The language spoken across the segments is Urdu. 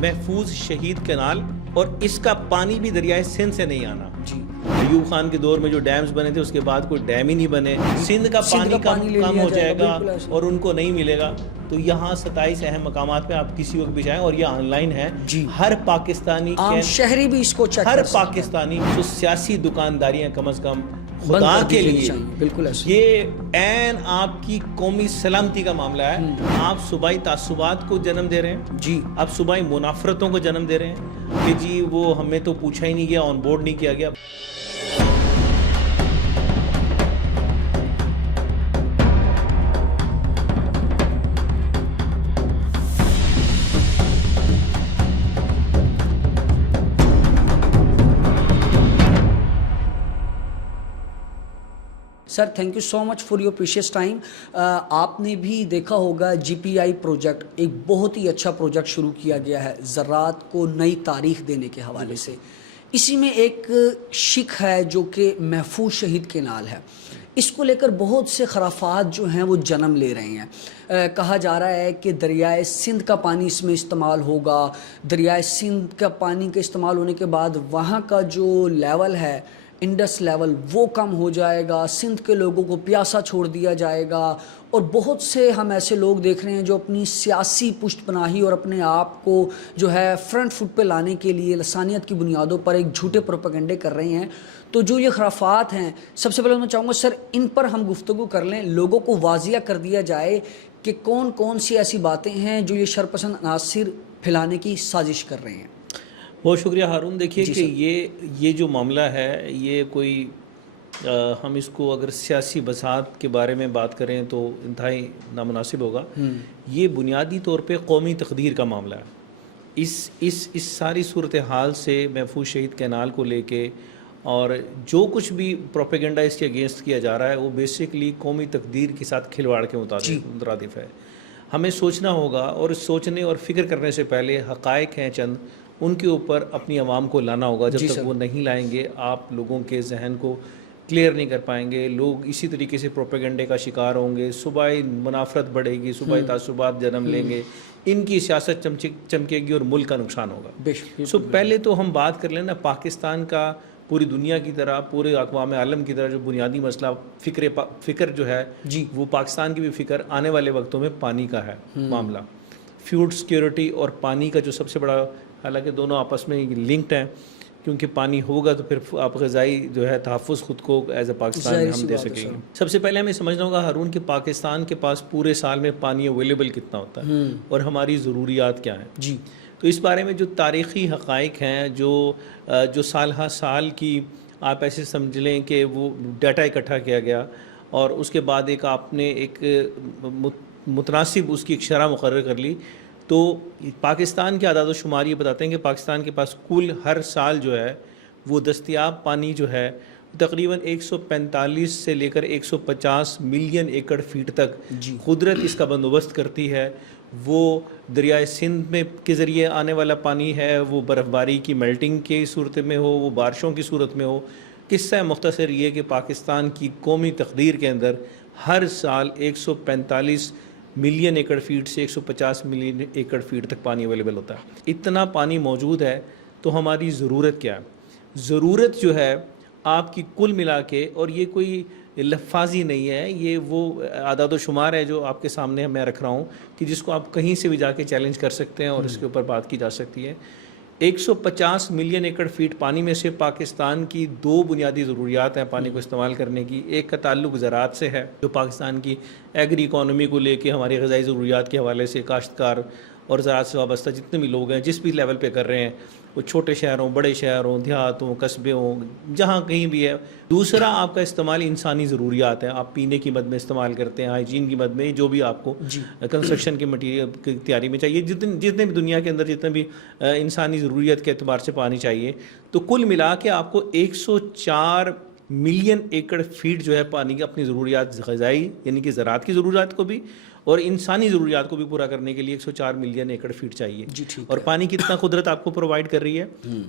محفوظ شہید کینال اور اس کا پانی بھی دریائے سندھ سے نہیں آنا. جی ایوب خان کے دور میں جو ڈیمز بنے تھے اس کے بعد کوئی ڈیم ہی نہیں بنے. سندھ کا پانی کم ہو جائے گا اور ان کو نہیں ملے گا. تو یہاں 27 اہم مقامات پہ آپ کسی وقت بھی جائیں اور یہ آن لائن ہے. ہر پاکستانی عام شہری بھی اس کو چیک ہر پاکستانی جو سیاسی دکانداریاں کم از کم خدا کے لیے بالکل یہ عین آپ کی قومی سلامتی کا معاملہ ہے. آپ صوبائی تعصبات کو جنم دے رہے ہیں. جی آپ صوبائی منافرتوں کو جنم دے رہے ہیں کہ جی وہ ہمیں تو پوچھا ہی نہیں گیا, آن بورڈ نہیں کیا گیا. Sir thank you so much for your precious time. آپ نے بھی دیکھا ہوگا جی پی آئی پروجیکٹ ایک بہت ہی اچھا پروجیکٹ شروع کیا گیا ہے زراعت کو نئی تاریخ دینے کے حوالے سے. اسی میں ایک شق ہے جو کہ محفوظ شہید کینال ہے. اس کو لے کر بہت سے خرافات جو ہیں وہ جنم لے رہے ہیں. کہا جا رہا ہے کہ دریائے سندھ کا پانی اس میں استعمال ہوگا. دریائے سندھ کا پانی کے استعمال ہونے کے بعد وہاں کا جو لیول ہے انڈس لیول وہ کم ہو جائے گا. سندھ کے لوگوں کو پیاسا چھوڑ دیا جائے گا. اور بہت سے ہم ایسے لوگ دیکھ رہے ہیں جو اپنی سیاسی پشت پناہی اور اپنے آپ کو جو ہے فرنٹ فٹ پہ لانے کے لیے لسانیت کی بنیادوں پر ایک جھوٹے پروپیگنڈے کر رہے ہیں. تو جو یہ خرافات ہیں سب سے پہلے میں چاہوں گا سر ان پر ہم گفتگو کر لیں, لوگوں کو واضح کر دیا جائے کہ کون کون سی ایسی باتیں ہیں جو یہ شرپسند عناصر پھیلانے کی سازش کر رہے ہیں. بہت شکریہ ہارون. دیکھیے کہ یہ جو معاملہ ہے یہ کوئی ہم اس کو اگر سیاسی بساط کے بارے میں بات کریں تو انتہائی نامناسب ہوگا. یہ بنیادی طور پہ قومی تقدیر کا معاملہ ہے. اس ساری صورتحال سے محفوظ شہید کینال کو لے کے اور جو کچھ بھی پروپیگنڈا اس کے اگینسٹ کیا جا رہا ہے وہ بیسکلی قومی تقدیر کے ساتھ کھلواڑ کے مترادف ہے. ہمیں سوچنا ہوگا اور سوچنے اور فکر کرنے سے پہلے حقائق ہیں چند ان کے اوپر اپنی عوام کو لانا ہوگا. جب تک وہ نہیں لائیں گے آپ لوگوں کے ذہن کو کلیئر نہیں کر پائیں گے. لوگ اسی طریقے سے پروپیگنڈے کا شکار ہوں گے. صوبائی منافرت بڑھے گی, صوبائی تعصبات جنم لیں گے, ان کی سیاست چمکے گی اور ملک کا نقصان ہوگا. پہلے تو ہم بات کر لیں نا پاکستان کا پوری دنیا کی طرح پورے اقوام عالم کی طرح جو بنیادی مسئلہ فکر جو ہے وہ پاکستان کی بھی فکر آنے والے وقتوں میں پانی کا ہے معاملہ. فوڈ سیکیورٹی اور پانی کا جو سب سے بڑا, حالانکہ دونوں آپس میں لنکڈ ہیں کیونکہ پانی ہوگا تو پھر آپ غذائی جو ہے تحفظ خود کو ایز اے پاکستان ہم دے سکیں گے. سب سے پہلے ہمیں سمجھنا ہوگا ہارون کہ پاکستان کے پاس پورے سال میں پانی اویلیبل کتنا ہوتا ہے اور ہماری ضروریات کیا ہیں. تو اس بارے میں جو تاریخی حقائق ہیں جو سال ہر سال کی آپ ایسے سمجھ لیں کہ وہ ڈیٹا اکٹھا کیا گیا اور اس کے بعد ایک آپ نے ایک متناسب اس کی ایک شرح مقرر کر لی. تو پاکستان کے اعداد و شمار یہ بتاتے ہیں کہ پاکستان کے پاس کل ہر سال جو ہے وہ دستیاب پانی جو ہے تقریباً 145 سے لے کر 150 ملین ایکڑ فیٹ تک قدرت اس کا بندوبست کرتی ہے. وہ دریائے سندھ میں کے ذریعے آنے والا پانی ہے, وہ برف باری کی میلٹنگ کی صورت میں ہو, وہ بارشوں کی صورت میں ہو. قصہ مختصر یہ کہ پاکستان کی قومی تقدیر کے اندر ہر سال 145 ملین ایکڑ فیٹ سے 150 ملین ایکڑ فیٹ تک پانی اویلیبل ہوتا ہے. اتنا پانی موجود ہے تو ہماری ضرورت کیا ہے؟ ضرورت جو ہے آپ کی کل ملا کے, اور یہ کوئی لفاظی نہیں ہے, یہ وہ اعداد و شمار ہے جو آپ کے سامنے میں رکھ رہا ہوں کہ جس کو آپ کہیں سے بھی جا کے چیلنج کر سکتے ہیں اور اس کے اوپر بات کی جا سکتی ہے. 150 ملین ایکڑ فیٹ پانی میں سے پاکستان کی دو بنیادی ضروریات ہیں پانی کو استعمال کرنے کی. ایک کا تعلق زراعت سے ہے جو پاکستان کی ایگری اکانومی کو لے کے ہماری غذائی ضروریات کے حوالے سے کاشتکار اور زراعت سے وابستہ جتنے بھی لوگ ہیں جس بھی لیول پہ کر رہے ہیں, وہ چھوٹے شہروں, بڑے شہروں, دیہاتوں, قصبے ہوں, جہاں کہیں بھی ہے. دوسرا آپ کا استعمال انسانی ضروریات ہیں. آپ پینے کی مد میں استعمال کرتے ہیں, ہائیجین کی مد میں, جو بھی آپ کو کنسٹرکشن کے مٹیریل کی تیاری میں چاہیے, جتنے بھی دنیا کے اندر جتنے بھی انسانی ضروریات کے اعتبار سے پانی چاہیے. تو کل ملا کے آپ کو 104 ملین ایکڑ فیٹ جو ہے پانی کی اپنی ضروریات غذائی یعنی کہ زراعت کی ضروریات کو بھی اور انسانی ضروریات کو بھی پورا کرنے کے لیے 104 ملین ایکڑ فیٹ چاہیے. اور پانی کتنا قدرت آپ کو پرووائڈ کر رہی ہے؟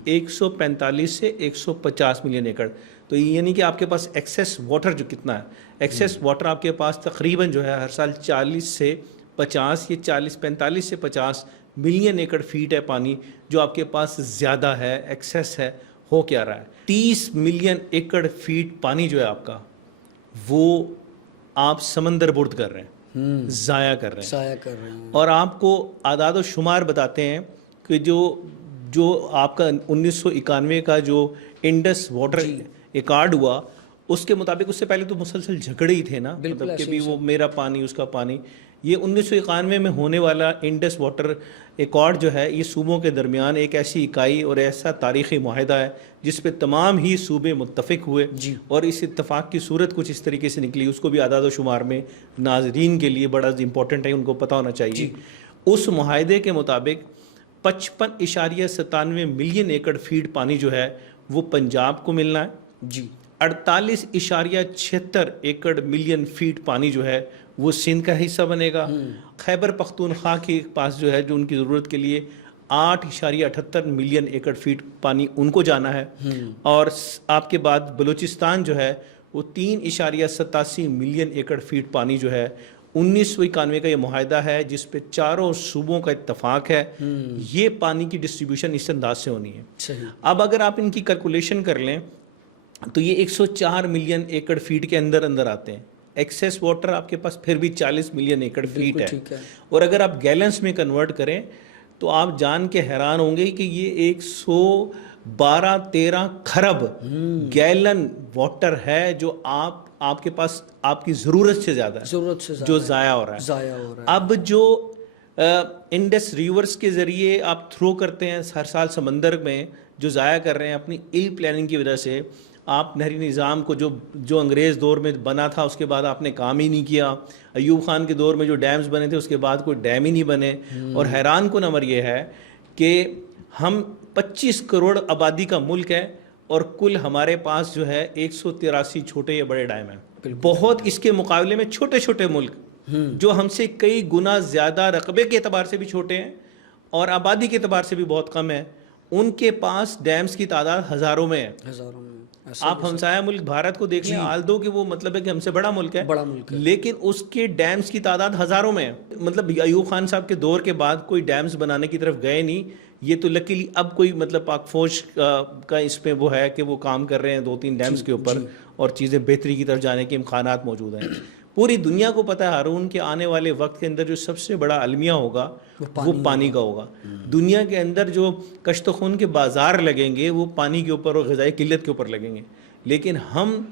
145 سے 150 ملین ایکڑ. تو یعنی کہ آپ کے پاس ایکسیس واٹر جو کتنا ہے, ایکسیس واٹر آپ کے پاس تقریباً جو ہے ہر سال 40 سے 50 یہ 45 سے 50 ملین ایکڑ فیٹ ہے پانی جو آپ کے پاس زیادہ ہے, ایکسیس ہے. ہو کیا رہا ہے, 30 ملین ایکڑ فیٹ پانی جو ہے آپ کا, وہ آپ سمندر برد کر رہے ہیں, ضائع کر رہے ہیں. اور آپ کو اعداد و شمار بتاتے ہیں کہ جو آپ کا 1991 کا جو انڈس واٹر ایکارڈ ہوا, اس کے مطابق اس سے پہلے تو مسلسل جھگڑے ہی تھے نا, مطلب کہ بھی وہ میرا پانی اس کا پانی. یہ 1991 میں ہونے والا انڈس واٹر ایکارڈ جو ہے, یہ صوبوں کے درمیان ایک ایسی اکائی اور ایسا تاریخی معاہدہ ہے جس پہ تمام ہی صوبے متفق ہوئے, اور اس اتفاق کی صورت کچھ اس طریقے سے نکلی. اس کو بھی اعداد و شمار میں ناظرین کے لیے بڑا امپورٹنٹ ہے, ان کو پتہ ہونا چاہیے. اس معاہدے کے مطابق 55.97 ملین ایکڑ فیٹ پانی جو ہے وہ پنجاب کو ملنا ہے. 48.76 ایکڑ ملین فیٹ پانی جو ہے وہ سندھ کا حصہ بنے گا. خیبر پختونخوا کے پاس جو ہے, جو ان کی ضرورت کے لیے 8.78 ملین ایکڑ فیٹ پانی ان کو جانا ہے. اور آپ کے بعد بلوچستان جو ہے وہ 3.87 ملین ایکڑ فیٹ پانی جو ہے 1991 کا یہ معاہدہ ہے جس پہ چاروں صوبوں کا اتفاق ہے. یہ پانی کی ڈسٹریبیوشن اس انداز سے ہونی ہے. اب اگر آپ ان کی کیلکولیشن کر لیں تو یہ 104 ملین ایکڑ فیٹ کے اندر آتے ہیں. ایکسیس واٹر آپ کے پاس پھر بھی 40 ملین ایکڑ فیٹ ہے. اور اگر آپ گیلنس میں کنورٹ کریں تو آپ جان کے حیران ہوں گے کہ یہ 112-13 کھرب گیلن واٹر ہے جو آپ کے پاس آپ کی ضرورت سے زیادہ ہے, جو ضائع ہو رہا ہے. اب جو انڈس ریورز کے ذریعے آپ تھرو کرتے ہیں ہر سال سمندر میں, جو ضائع کر رہے ہیں اپنی ایل پلاننگ کی وجہ سے. آپ نہری نظام کو جو انگریز دور میں بنا تھا اس کے بعد آپ نے کام ہی نہیں کیا. ایوب خان کے دور میں جو ڈیمز بنے تھے اس کے بعد کوئی ڈیم ہی نہیں بنے. اور حیران کن امر یہ ہے کہ ہم 25 کروڑ آبادی کا ملک ہے اور کل ہمارے پاس جو ہے 183 چھوٹے یا بڑے ڈیم ہیں. بہت اس کے مقابلے میں چھوٹے چھوٹے ملک جو ہم سے کئی گنا زیادہ رقبے کے اعتبار سے بھی چھوٹے ہیں اور آبادی کے اعتبار سے بھی بہت کم ہیں, ان کے پاس ڈیمز کی تعداد ہزاروں میں ہے. آپ ہمسایہ ملک بھارت کو دیکھ لیں, آلدو کہ وہ مطلب ہے کہ ہم سے بڑا ملک ہے, لیکن اس کے ڈیمز کی تعداد ہزاروں میں ہے. مطلب ایوب خان صاحب کے دور کے بعد کوئی ڈیمز بنانے کی طرف گئے نہیں. یہ تو لکیلی اب کوئی مطلب پاک فوج کا اس پہ وہ ہے کہ وہ کام کر رہے ہیں 2-3 ڈیمز کے اوپر, اور چیزیں بہتری کی طرف جانے کے امکانات موجود ہیں. پوری دنیا کو پتہ ہے ہارون کہ آنے والے وقت کے اندر جو سب سے بڑا المیہ ہوگا وہ پانی کا ہوگا. دنیا کے اندر جو کشت و خون کے بازار لگیں گے وہ پانی کے اوپر اور غذائی قلت کے اوپر لگیں گے. لیکن ہم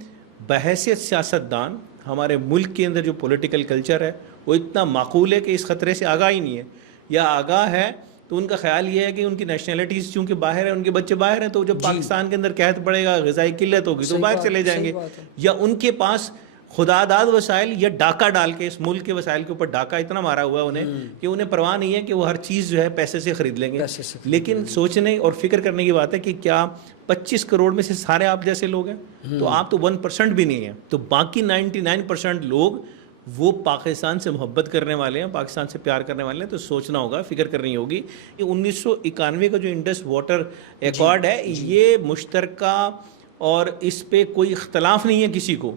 بحیثیت سیاستدان, ہمارے ملک کے اندر جو پولیٹیکل کلچر ہے وہ اتنا معقول ہے کہ اس خطرے سے آگاہ ہی نہیں ہے, یا آگاہ ہے تو ان کا خیال یہ ہے کہ ان کی نیشنلٹیز چونکہ باہر ہیں, ان کے بچے باہر ہیں, تو جب پاکستان کے اندر قحط پڑے گا, غذائی قلت ہوگی تو باہر چلے جائیں گے. یا ان کے پاس خدا داد وسائل یا ڈاکہ ڈال کے اس ملک کے وسائل کے اوپر ڈاکہ اتنا مارا ہوا ہے انہیں کہ انہیں پرواہ نہیں ہے کہ وہ ہر چیز جو ہے پیسے سے خرید لیں گے. لیکن سوچنے اور فکر کرنے کی بات ہے کہ کیا 25 کروڑ میں سے سارے آپ جیسے لوگ ہیں, تو آپ تو 1% بھی نہیں ہیں. تو باقی 99% لوگ وہ پاکستان سے محبت کرنے والے ہیں, پاکستان سے پیار کرنے والے ہیں. تو سوچنا ہوگا, فکر کرنی ہوگی کہ 1991 کا جو انڈس واٹر ایکارڈ ہے یہ مشترکہ, اور اس پہ کوئی اختلاف نہیں ہے کسی کو.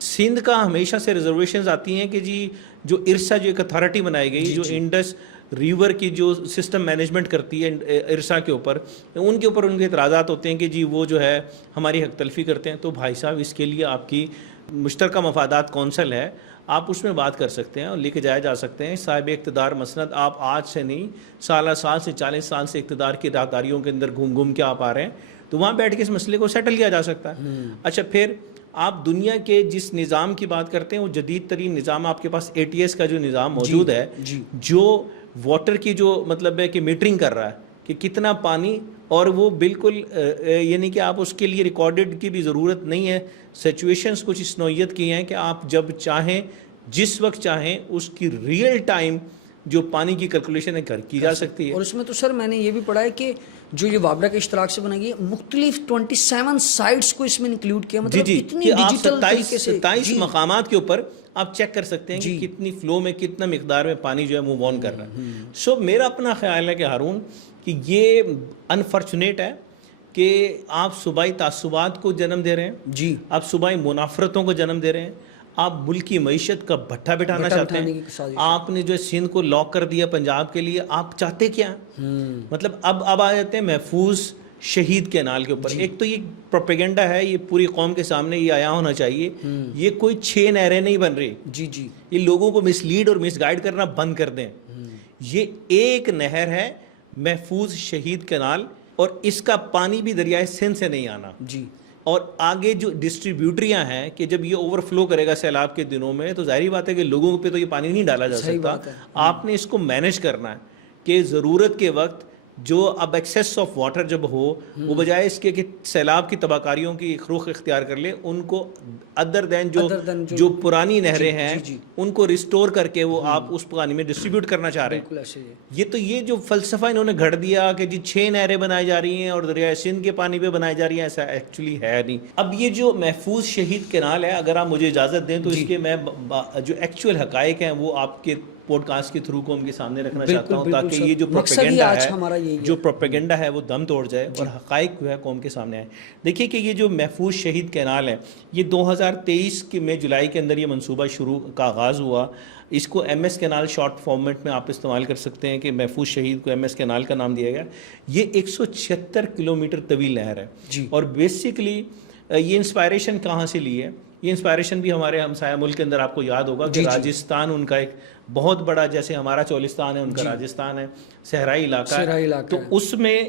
سندھ کا ہمیشہ سے ریزرویشنز آتی ہیں کہ جی جو ارسا جو ایک اتھارٹی بنائی گئی جو انڈس ریور کی جو سسٹم مینجمنٹ کرتی ہے ارسا کے اوپر, ان کے اوپر ان کے اعتراضات ہوتے ہیں کہ جی وہ جو ہے ہماری حق تلفی کرتے ہیں. تو بھائی صاحب اس کے لیے آپ کی مشترکہ مفادات کونسل ہے, آپ اس میں بات کر سکتے ہیں اور لے کے جا سکتے ہیں. صاحب اقتدار مسند آپ آج سے نہیں, سال سے 40 سال سے اقتدار کی راہداریوں کے اندر گھوم کے آپ آ رہے ہیں, تو وہاں بیٹھ کے اس مسئلے کو سیٹل کیا جا سکتا ہے. اچھا, پھر آپ دنیا کے جس نظام کی بات کرتے ہیں وہ جدید ترین نظام آپ کے پاس ATS کا جو نظام موجود ہے, جو واٹر کی جو مطلب ہے کہ میٹرنگ کر رہا ہے کہ کتنا پانی, اور وہ بالکل یعنی کہ آپ اس کے لیے ریکارڈڈ کی بھی ضرورت نہیں ہے. سچویشنز کچھ اس نوعیت کی ہیں کہ آپ جب چاہیں جس وقت چاہیں اس کی ریئل ٹائم جو پانی کی کیلکولیشن ہے کی جا سکتی ہے. اور اس میں تو سر میں نے یہ بھی پڑھا ہے کہ جو یہ وابڈا کے اشتراک سے بنائی گئی مختلف 27 سائٹس کو اس میں انکلوڈ کیا, مطلب اتنی ڈیجیٹل طریقے سے 27 مقامات کے اوپر آپ چیک کر سکتے ہیں کہ کتنی فلو میں کتنا مقدار میں پانی جو ہے موو آن کر رہا ہے. سو میرا اپنا خیال ہے کہ ہارون کہ یہ انفارچونیٹ ہے کہ آپ صوبائی تعصبات کو جنم دے رہے ہیں, آپ صوبائی منافرتوں کو جنم دے رہے ہیں, آپ ملک کی معیشت کا بھٹا بٹھانا چاہتے ہیں, آپ نے جو سندھ کو لاک کر دیا پنجاب کے لیے, آپ چاہتے کیا مطلب اب آ جاتے ہیں محفوظ شہید کینال کے اوپر. ایک تو یہ پروپیگنڈا ہے, یہ پوری قوم کے سامنے یہ آیا ہونا چاہیے, یہ کوئی 6 نہریں نہیں بن رہی. جی یہ لوگوں کو مس لیڈ اور مس گائیڈ کرنا بند کر دیں. یہ ایک نہر ہے محفوظ شہید کینال, اور اس کا پانی بھی دریائے سندھ سے نہیں آنا. جی اور آگے جو ڈسٹریبیوٹریاں ہیں کہ جب یہ اوور فلو کرے گا سیلاب کے دنوں میں, تو ظاہری بات ہے کہ لوگوں پہ تو یہ پانی نہیں ڈالا جا سکتا. آپ نے اس کو مینیج کرنا ہے کہ ضرورت کے وقت جو اب ایکسیس آف واٹر جب ہو, وہ بجائے اس کے کہ سیلاب کی تباہ کاریوں کی رخ اختیار کر لے, ان کو ادر دین جو پرانی نہریں ہیں ان کو ریسٹور کر کے وہ آپ اس پانی میں ڈسٹریبیوٹ کرنا چاہ رہے ہیں. یہ جو فلسفہ انہوں نے گھڑ دیا کہ جی 6 نہریں بنائی جا رہی ہیں اور دریائے سندھ کے پانی پہ بنائی جا رہی ہیں, ایسا ایکچولی ہے نہیں. اب یہ جو محفوظ شہید کینال ہے, اگر آپ مجھے اجازت دیں تو اس کے میں جو ایکچوئل حقائق ہیں وہ آپ کے پوڈ کاسٹ کے تھرو قوم کے سامنے رکھنا چاہتا ہوں, تاکہ یہ جو پروپیگنڈا ہے وہ دم توڑ جائے اور حقائق جو ہے قوم کے سامنے آئے. دیکھیے کہ یہ جو محفوظ شہید کینال ہے, یہ 2023 میں جولائی کے اندر یہ منصوبہ شروع کا آغاز ہوا. اس کو M S canal short format میں آپ استعمال کر سکتے ہیں کہ محفوظ شہید کو ایم ایس کینال کا نام دیا گیا. یہ 176 کلومیٹر طویل نہر ہے, اور بیسکلی یہ انسپائریشن کہاں سے لی ہے؟ یہ انسپائریشن بھی ہمارے ہمسایہ ملک کے اندر آپ کو یاد ہوگا کہ راجستھان ان کا ایک بہت بڑا, جیسے ہمارا چولستان ہے ان کا راجستھان ہے, صحرائی علاقہ ہے, تو اس میں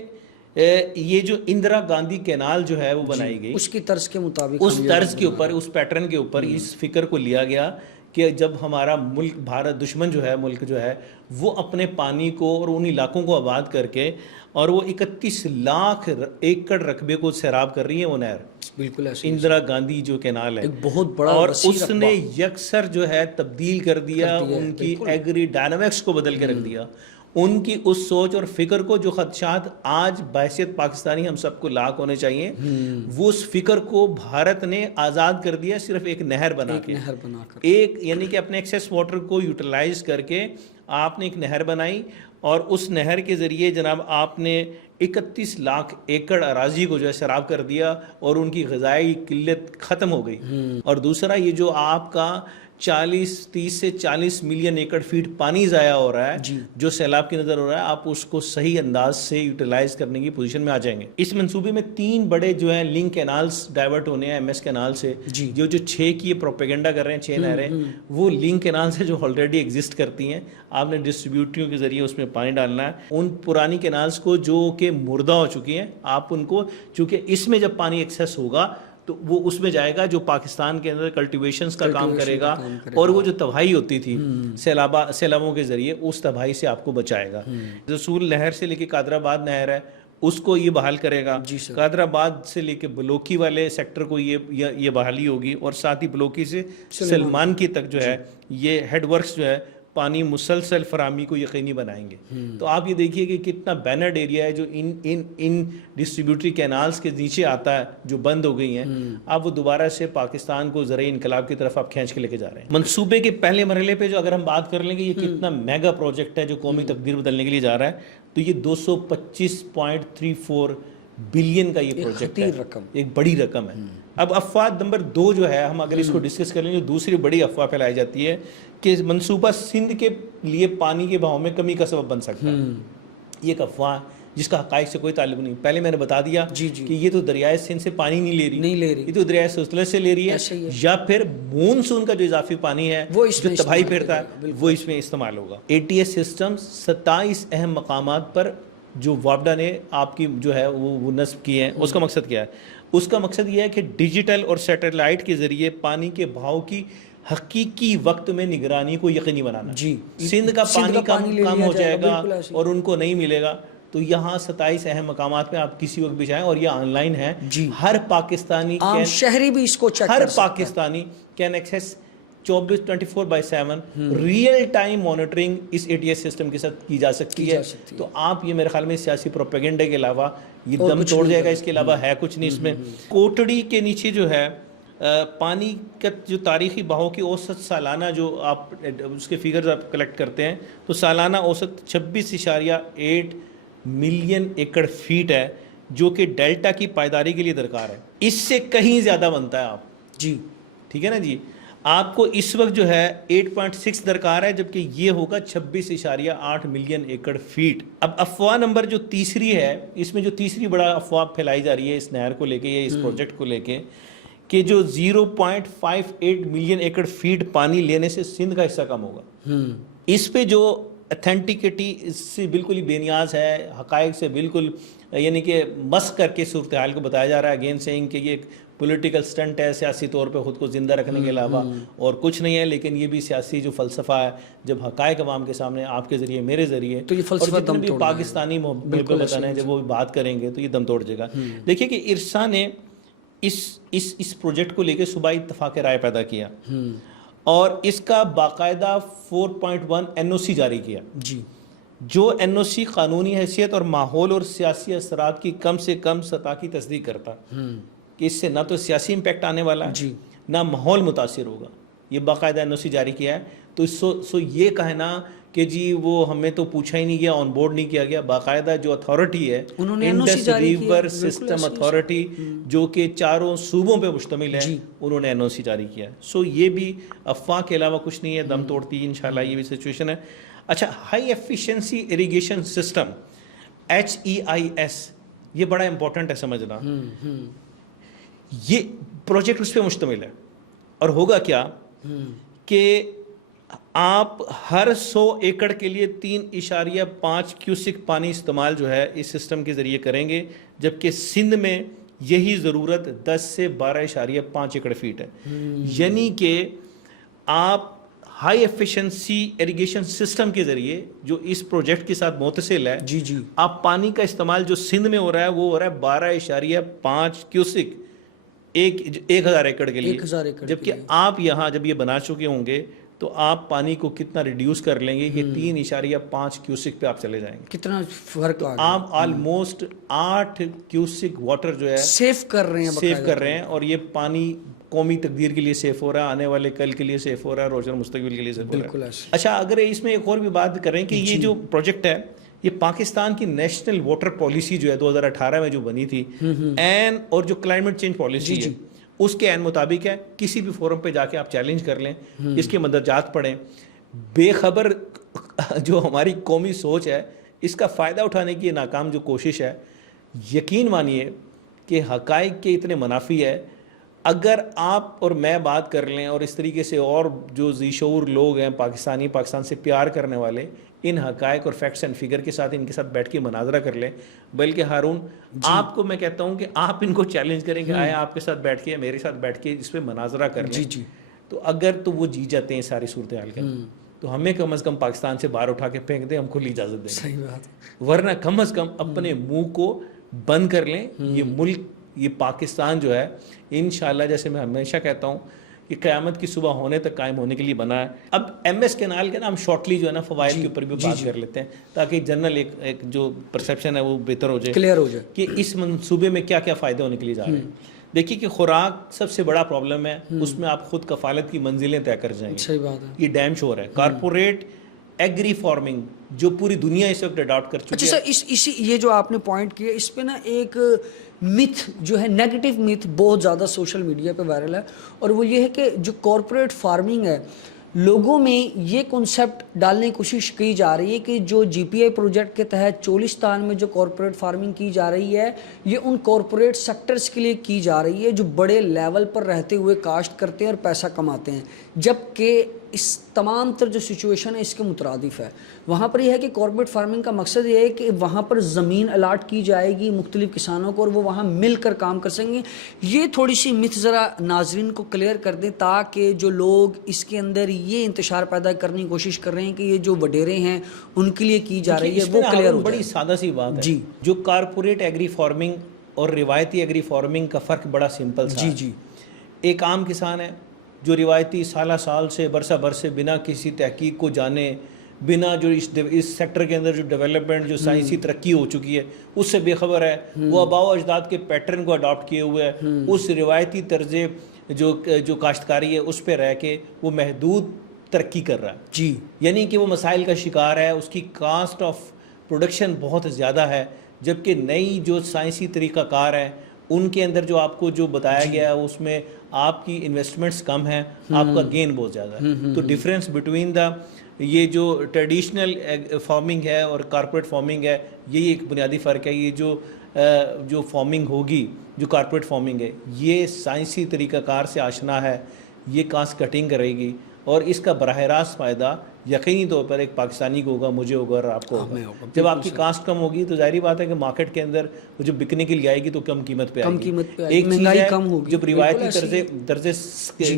یہ جو اندرا گاندھی کینال جو ہے وہ بنائی گئی, اس کی طرز کے مطابق, اس طرز کے اوپر, اس پیٹرن کے اوپر اس فکر کو لیا گیا کہ جب ہمارا ملک بھارت دشمن جو ہے ملک جو ہے وہ اپنے پانی کو اور ان علاقوں کو آباد کر کے, اور وہ 31 لاکھ ایکڑ رقبے کو سیراب کر رہی ہے وہ نہر, بالکل اندرا گاندھی جو کینال ہے, بہت بڑا, اور اس نے یکسر جو ہے تبدیل کر دیا, ان کی ایگری ڈائنامکس کو بدل کے رکھ دیا, ان کی اس سوچ اور فکر کو جو خدشات آج بحیثیت پاکستانی ہم سب کو لاحق ہونے چاہیے, وہ اس فکر کو بھارت نے آزاد کر دیا صرف ایک نہر بنا کے, ایک یعنی کہ اپنے ایکسیس واٹر کو یوٹیلائز کر کے آپ نے ایک نہر بنائی, اور اس نہر کے ذریعے جناب آپ نے 31 لاکھ ایکڑ اراضی کو جو ہے سیراب کر دیا, اور ان کی غذائی قلت ختم ہو گئی. اور دوسرا یہ جو آپ کا 30 سے 40 ملین ایکڑ فیٹ پانی ضائع ہو رہا ہے جو سیلاب کی نظر ہو رہا ہے, آپ اس کو صحیح انداز سے یوٹیلائز کرنے کی پوزیشن میں آ جائیں گے. اس منصوبے میں 3 بڑے جو ہیں لنک کینالز ڈائیورٹ ہونے ہیں ایم ایس کینال سے, جو 6 کی پروپیگنڈا کر رہے ہیں 6 نہریں, وہ لنک کینال سے جو آلریڈی ایگزسٹ کرتی ہیں, آپ نے ڈسٹریبیوٹریوں کے ذریعے اس میں پانی ڈالنا ہے. ان پرانی کینالز کو جو کہ مردہ ہو چکی ہیں, آپ ان کو, چونکہ اس میں جب پانی ایکسیس ہوگا تو وہ اس میں جائے گا جو پاکستان کے اندر کلٹیویشنز کا کام کرے گا, اور وہ جو تباہی ہوتی تھی سیلابوں کے ذریعے, اس تباہی سے آپ کو بچائے گا. رسول نہر سے لے کے قادر آباد نہر ہے, اس کو یہ بحال کرے گا. قادر آباد سے لے کے بلوکی والے سیکٹر کو یہ بحالی ہوگی, اور ساتھ ہی بلوکی سے سلمان کی تک جو ہے یہ ہیڈ ورکس جو ہے پانی مسلسل فراہمی کو یقینی بنائیں گے. تو آپ یہ دیکھیے کہ کتنا بینرڈ ایریا ہے جو ان ڈسٹریبیوٹری کینالز کے نیچے آتا ہے, جو بند ہو گئی ہیں, آپ وہ دوبارہ سے پاکستان کو زرعی انقلاب کی طرف آپ کھینچ کے لے کے جا رہے ہیں. منصوبے کے پہلے مرحلے پہ جو اگر ہم بات کر لیں گے یہ کتنا میگا پروجیکٹ ہے جو قومی تقدیر بدلنے کے لیے جا رہا ہے, تو یہ 225.34 بلین کا یہ پروجیکٹ ہے, ایک بڑی رقم ہے. اب افواہ نمبر 2 جو ہے, ہم اگر اس کو ڈسکس کر لیں گے, دوسری بڑی افواہ پھیلائی جاتی ہے کہ منصوبہ سندھ کے لیے پانی کے بہاؤ میں کمی کا سبب بن سکتا ہے. یہ ایک افواہ جس کا حقائق سے کوئی تعلق نہیں. پہلے میں نے بتا دیا کہ یہ تو دریائے سندھ سے پانی نہیں لے رہی, یہ تو دریائے سلسلہ سے لے رہی ہے, یا پھر مونسون کا جو اضافی پانی ہے جو تباہی پھیرتا ہے وہ اس میں استعمال ہوگا. ATS سسٹم 27 اہم مقامات پر جو وابڈا نے آپ کی جو ہے وہ نصب کیے ہیں, اس کا مقصد کیا ہے؟ اس کا مقصد یہ ہے کہ ڈیجیٹل اور سیٹلائٹ کے ذریعے پانی کے بہاؤ کی حقیقی وقت میں نگرانی کو یقینی بنانا. سندھ کا پانی کم ہو جائے گا اور ان کو نہیں ملے گا, تو یہاں 27 اہم مقامات پہ آپ کسی وقت بھی جائیں, اور یہ آن لائن ہے. ہر پاکستانی شہری بھی اس کو چیک ہر Pakistani can access 24/7 real time monitoring اس ATS سسٹم کے ساتھ کی جا سکتی ہے. تو آپ یہ میرے خیال میں سیاسی پروپیگنڈے کے علاوہ یہ دم توڑ جائے گا, اس کے علاوہ ہے کچھ نہیں اس میں. کوٹڑی کے نیچے جو ہے پانی کا جو تاریخی بہاؤ کی اوسط سالانہ جو آپ اس کے فیگرز آپ کلیکٹ کرتے ہیں, تو سالانہ اوسط 26.8 ملین ایکڑ فیٹ ہے, جو کہ ڈیلٹا کی پائیداری کے لیے درکار ہے. اس سے کہیں زیادہ بنتا ہے آپ, ٹھیک ہے نا جی. آپ کو اس وقت جو ہے 8.6 درکار ہے، جبکہ یہ ہوگا 26.8 ملین ایکڑ فیٹ۔ اب افواہ نمبر جو تیسری ہے، اس میں جو تیسری بڑا افواہ پھیلائی جا رہی ہے اس نہر کو لے کے یا اس پروجیکٹ کو لے کے، کہ جو 0.58 ملین ایکڑ فیٹ پانی لینے سے سندھ کا حصہ کم ہوگا۔ اس پہ جو اتھینٹیکٹی اس سے بالکل ہی بے نیاز ہے، حقائق سے بالکل یعنی کہ مسخ کر کے صورتحال کو بتایا جا رہا ہے، اگین سینگ کہ یہ ایک پولیٹیکل سٹنٹ ہے، سیاسی طور پہ خود کو زندہ رکھنے کے علاوہ اور کچھ نہیں ہے، لیکن یہ بھی سیاسی جو فلسفہ ہے، جب حقائق عوام کے سامنے آپ کے ذریعے میرے ذریعے تو یہ فلسفہ اور جتنے دم بھی توڑ پاکستانی محب وطن ہیں جب وہ بات کریں گے تو یہ دم توڑ جائے گا۔ دیکھیے کہ ارسا نے اس پروجیکٹ کو لے کے صوبائی اتفاق رائے پیدا کیا اور اس کا باقاعدہ 4.1 NOC جاری کیا، جی، جو NOC قانونی حیثیت اور ماحول اور سیاسی اثرات کی کم سے کم سطح کی تصدیق کرتا کہ اس سے نہ تو سیاسی امپیکٹ آنے والا ہے جی، نہ ماحول متاثر ہوگا، یہ باقاعدہ NOC جاری کیا ہے۔ تو سو یہ کہنا کہ جی وہ ہمیں تو پوچھا ہی نہیں گیا، آن بورڈ نہیں کیا گیا، باقاعدہ جو اتھارٹی ہے انہوں نے انڈس NOC جاری کیا، ریور بالکل سسٹم ایسے اتھارٹی جو کہ 4 صوبوں پہ مشتمل ہے، انہوں نے NOC جاری کیا ہے۔ سو یہ بھی افواہ کے علاوہ کچھ نہیں ہے، دم توڑتی انشاءاللہ یہ بھی سچویشن ہے۔ اچھا، high efficiency irrigation system HEIS، یہ بڑا امپورٹنٹ ہے سمجھنا۔ یہ پروجیکٹ اس پہ مشتمل ہے اور ہوگا کیا کہ آپ ہر 100 ایکڑ کے لیے 3.5 کیوسک پانی استعمال جو ہے اس سسٹم کے ذریعے کریں گے، جبکہ سندھ میں یہی ضرورت 10 سے 12.5 ایکڑ فیٹ ہے۔ یعنی کہ آپ ہائی ایفیشنسی ایریگیشن سسٹم کے ذریعے جو اس پروجیکٹ کے ساتھ متصل ہے، جی جی، آپ پانی کا استعمال جو سندھ میں ہو رہا ہے وہ ہو رہا ہے 12.5 کیوسک 1000 ایکڑ کے لیے، 1000 ایکڑ، جبکہ آپ یہاں جب یہ بنا چکے ہوں گے تو آپ پانی کو کتنا ریڈیوس کر لیں گے کہ 3.5 کیوسک پہ آپ چلے جائیں گے۔ کتنا فرق آ گیا، آپ آلموسٹ 8 کیوسک واٹر جو ہے سیف کر رہے ہیں، سیو کر رہے ہیں، اور یہ پانی قومی تقدیر کے لیے سیف ہو رہا ہے، آنے والے کل کے لیے سیف ہو رہا ہے، روشن مستقبل کے لیے سیف ہو رہا ہے۔ بالکل ایسے۔ اچھا، اگر اس میں ایک اور بھی بات کریں کہ یہ جو پروجیکٹ ہے یہ پاکستان کی نیشنل واٹر پالیسی جو ہے 2018 میں جو بنی تھی اور جو کلائمیٹ چینج پالیسی ہے اس کے عین مطابق ہے۔ کسی بھی فورم پہ جا کے آپ چیلنج کر لیں، اس کے مندرجات پڑھیں، بے خبر جو ہماری قومی سوچ ہے اس کا فائدہ اٹھانے کی ناکام جو کوشش ہے، یقین مانیے کہ حقائق کے اتنے منافی ہے۔ اگر آپ اور میں بات کر لیں اور اس طریقے سے اور جو ذی شعور لوگ ہیں پاکستان سے پیار کرنے والے، ان حقائق اور فیکٹس اینڈ فگر کے ساتھ ان کے ساتھ بیٹھ کے مناظرہ کر لیں، بلکہ ہارون آپ کو میں کہتا ہوں کہ آپ ان کو چیلنج کریں کہ آئے آپ کے ساتھ بیٹھ کے میرے ساتھ بیٹھ کے اس پہ مناظرہ کر لیں، تو اگر تو وہ جی جاتے ہیں ساری صورتحال کے، تو ہمیں کم از کم پاکستان سے باہر اٹھا کے پھینک دیں، ہم کھلی اجازت دیں، صحیح بات، ورنہ کم از کم اپنے منہ کو بند کر لیں۔ یہ ملک، یہ پاکستان جو ہے انشاءاللہ، جیسے میں ہمیشہ کہتا ہوں کہ قیامت کی صبح ہونے تک قائم ہونے کے لیے بنا ہے۔ اب MS کینال کے نا ہم شارٹلی جو ہے نا فوائد کے اوپر بھی بات کر لیتے ہیں تاکہ جنرل ایک جو پرسیپشن ہے وہ بہتر ہو جائے، کلیئر ہو جائے کہ اس منصوبے میں کیا کیا فائدے ہونے کے لیے جا رہے ہیں۔ دیکھیے کہ خوراک سب سے بڑا پرابلم ہے، اس میں آپ خود کفالت کی منزلیں طے کر جائیں گے، صحیح بات ہے، یہ ڈیم شور ہے۔ کارپوریٹ ایگری فارمنگ جو پوری دنیا اس وقت اڈاپٹ کر چکی ہے۔ اچھا سر، اسی یہ جو آپ نے پوائنٹ کیا اس پہ نا ایک متھ جو ہے، نیگیٹو متھ بہت زیادہ سوشل میڈیا پہ وائرل ہے، اور وہ یہ ہے کہ جو کارپوریٹ فارمنگ ہے، لوگوں میں یہ کنسیپٹ ڈالنے کی کوشش کی جا رہی ہے کہ جو GPI پروجیکٹ کے تحت چولستان میں جو کارپوریٹ فارمنگ کی جا رہی ہے یہ ان کارپوریٹ سیکٹرز کے لیے کی جا رہی ہے جو بڑے لیول پر رہتے ہوئے کاشت کرتے ہیں اور پیسہ کماتے ہیں، جبکہ اس تمام تر جو سچویشن ہے اس کے مترادف ہے۔ وہاں پر یہ ہے کہ کارپوریٹ فارمنگ کا مقصد یہ ہے کہ وہاں پر زمین الاٹ کی جائے گی مختلف کسانوں کو اور وہ وہاں مل کر کام کر سکیں گے۔ یہ تھوڑی سی متھ ذرا ناظرین کو کلیئر کر دیں تاکہ جو لوگ اس کے اندر یہ انتشار پیدا کرنے کی کوشش کر رہے ہیں کہ یہ جو وڈیرے ہیں ان کے لیے کی جا رہی ہے وہ کلیئر ہو جائے۔ بڑی سادہ سی بات ہے جی، جو کارپوریٹ ایگری فارمنگ اور روایتی ایگری فارمنگ کا فرق بڑا سمپل سا ہے۔ جی، ایک عام کسان ہے جو روایتی سالہ سال سے برسہ برسے بنا کسی تحقیق کو جانے، بنا جو اس سیکٹر کے اندر جو ڈیولپمنٹ جو سائنسی ترقی ہو چکی ہے اس سے بے خبر ہے، وہ آباء و اجداد کے پیٹرن کو اڈاپٹ کیے ہوئے ہے، اس روایتی طرز جو کاشتکاری ہے اس پہ رہ کے وہ محدود ترقی کر رہا ہے۔ جی، یعنی کہ وہ مسائل کا شکار ہے، اس کی کاسٹ آف پروڈکشن بہت زیادہ ہے، جبکہ نئی جو سائنسی طریقہ کار ہے ان کے اندر جو آپ کو جو بتایا گیا ہے اس میں آپ کی انویسٹمنٹس کم ہیں, آپ کا گین بہت زیادہ ہے. تو ڈفرینس بٹوین دا یہ جو ٹریڈیشنل فارمنگ ہے اور کارپوریٹ فارمنگ ہے, یہی ایک بنیادی فرق ہے. یہ جو فارمنگ ہوگی, جو کارپوریٹ فارمنگ ہے, یہ سائنسی طریقہ کار سے آشنا ہے, یہ کاسٹ کٹنگ کرے گی, اور اس کا براہ راست فائدہ یقینی طور پر ایک پاکستانی کو ہوگا, مجھے ہوگا اور آپ کو ہوگا. جب آپ کی کاسٹ کم ہوگی تو ظاہری بات ہے کہ مارکیٹ کے اندر وہ جو بکنے کے لیے آئے گی تو کم قیمت پہ آئے گی. ایک مہنگائی کم ہوگی. جب روایتی طرز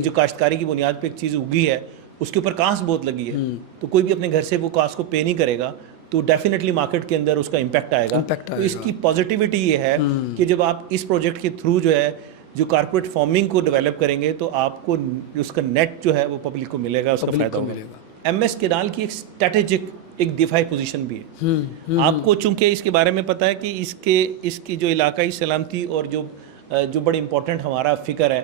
جو کاشتکاری کی بنیاد پہ ایک چیز اگی ہے اس کے اوپر کاسٹ بہت لگی ہے, تو کوئی بھی اپنے گھر سے وہ کاسٹ کو پے نہیں کرے گا, تو ڈیفینیٹلی مارکیٹ کے اندر اس کا امپیکٹ آئے گا. تو اس کی پازیٹیوٹی یہ ہے کہ جب آپ اس پروجیکٹ کے تھرو جو ہے جو کارپوریٹ فارمنگ کو ڈیولپ کریں گے تو آپ کو اس کا نیٹ جو ہے وہ پبلک کو ملے گا, اس کا فائدہ ہوگا. ایم ایس کینال کی ایک اسٹریٹجک ایک دفاعی پوزیشن بھی ہے. آپ کو چونکہ اس کے بارے میں پتہ ہے کہ اس کی جو علاقائی سلامتی اور جو بڑی امپورٹنٹ ہمارا فکر ہے,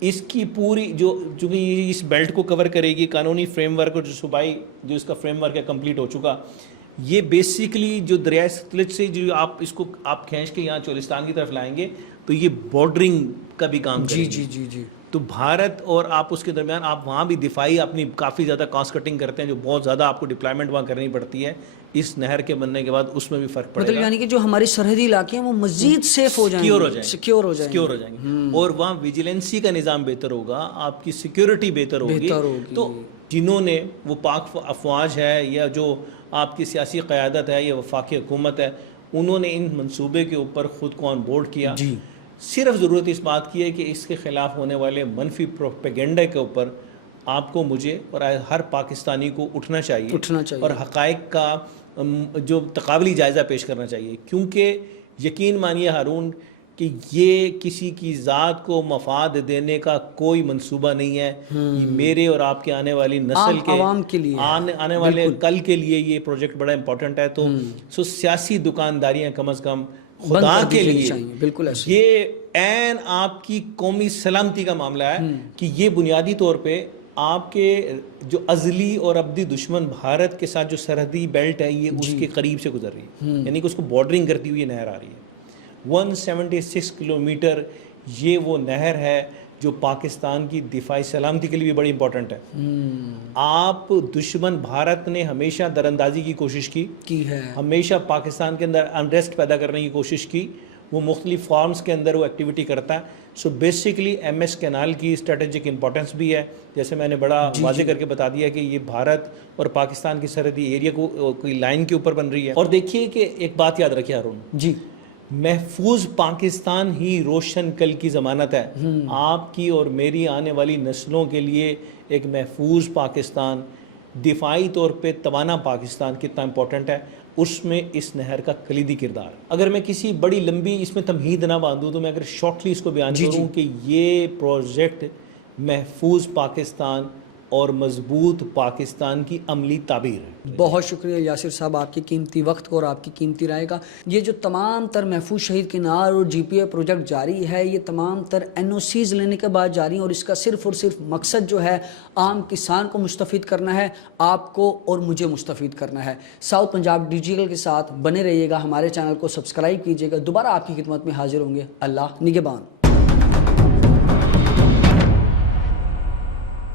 اس کی پوری چونکہ یہ اس بیلٹ کو کور کرے گی, قانونی فریم ورک اور جو صوبائی جو اس کا فریم ورک ہے کمپلیٹ ہو چکا. یہ بیسیکلی جو دریائے ستلج سے جو اس کو آپ کھینچ کے یہاں چولستان کی طرف لائیں گے تو یہ بارڈرنگ کا بھی کام کرے گی. جی. تو بھارت اور آپ اس کے درمیان آپ وہاں بھی دفاعی اپنی کافی زیادہ کاسٹ کٹنگ کرتے ہیں, جو بہت زیادہ آپ کو ڈپلائمنٹ وہاں کرنی پڑتی ہے. اس نہر کے بننے کے بعد اس میں بھی فرق پڑے گا. مطلب یعنی کہ جو ہماری سرحدی علاقے ہیں وہ مزید سیف ہو جائیں گے, سیکیور ہو جائیں گے, اور وہاں ویجیلنسی کا نظام بہتر ہوگا, آپ کی سیکیورٹی بہتر ہوگی. تو جنہوں نے وہ پاک افواج ہے یا جو آپ کی سیاسی قیادت ہے یا وفاقی حکومت ہے, انہوں نے ان منصوبے کے اوپر خود کو آن بورڈ کیا. صرف ضرورت اس بات کی ہے کہ اس کے خلاف ہونے والے منفی پروپیگنڈا کے اوپر آپ کو, مجھے اور ہر پاکستانی کو اٹھنا چاہیے اور حقائق کا جو تقابلی جائزہ پیش کرنا چاہیے. کیونکہ یقین مانیے ہارون کہ یہ کسی کی ذات کو مفاد دینے کا کوئی منصوبہ نہیں ہے. یہ میرے اور آپ کے آنے والی نسل کے عوام کے لیے, آنے والے کل کے لیے یہ پروجیکٹ بڑا امپورٹنٹ ہے. تو سیاسی دکانداریاں کم از کم خدا کے لیے, بالکل یہ عین آپ کی قومی سلامتی کا معاملہ ہے کہ یہ بنیادی طور پہ آپ کے جو ازلی اور ابدی دشمن بھارت کے ساتھ جو سرحدی بیلٹ ہے یہ اس کے قریب سے گزر رہی ہے, یعنی کہ اس کو بارڈرنگ کرتی ہوئی نہر آ رہی ہے. 176 کلومیٹر یہ وہ نہر ہے جو پاکستان کی دفاعی سلامتی کے لیے بھی بڑی امپورٹنٹ ہے. آپ دشمن بھارت نے ہمیشہ دراندازی کی کوشش کی ہے, ہمیشہ پاکستان کے اندر انریسٹ پیدا کرنے کی کوشش کی, وہ مختلف فارمز کے اندر وہ ایکٹیویٹی کرتا ہے. So basically M S canal کی اسٹریٹجک امپورٹنس بھی ہے, جیسے میں نے بڑا واضح کر کے بتا دیا کہ یہ بھارت اور پاکستان کی سرحدی ایریا کو کوئی لائن کے اوپر بن رہی ہے. اور دیکھیے کہ ایک بات یاد رکھیے ہارون جی, محفوظ پاکستان ہی روشن کل کی ضمانت ہے. آپ کی اور میری آنے والی نسلوں کے لیے ایک محفوظ پاکستان, دفاعی طور پہ توانا پاکستان کتنا امپورٹنٹ ہے, اس میں اس نہر کا کلیدی کردار. اگر میں کسی بڑی لمبی اس میں تمہید نہ باندھوں تو میں اگر شارٹلی اس کو بیان کروں کہ یہ پروجیکٹ محفوظ پاکستان اور مضبوط پاکستان کی عملی تعبیر ہے. بہت شکریہ یاسر صاحب آپ کی قیمتی وقت کو اور آپ کی قیمتی رائے کا. یہ جو تمام تر محفوظ شہید کینال اور جی پی اے پروجیکٹ جاری ہے, یہ تمام تر این او سیز لینے کے بعد جاری ہیں, اور اس کا صرف اور صرف مقصد جو ہے عام کسان کو مستفید کرنا ہے, آپ کو اور مجھے مستفید کرنا ہے. ساؤتھ پنجاب ڈیجیٹل کے ساتھ بنے رہیے گا, ہمارے چینل کو سبسکرائب کیجیے گا. دوبارہ آپ کی خدمت میں حاضر ہوں گے. اللہ نگہبان.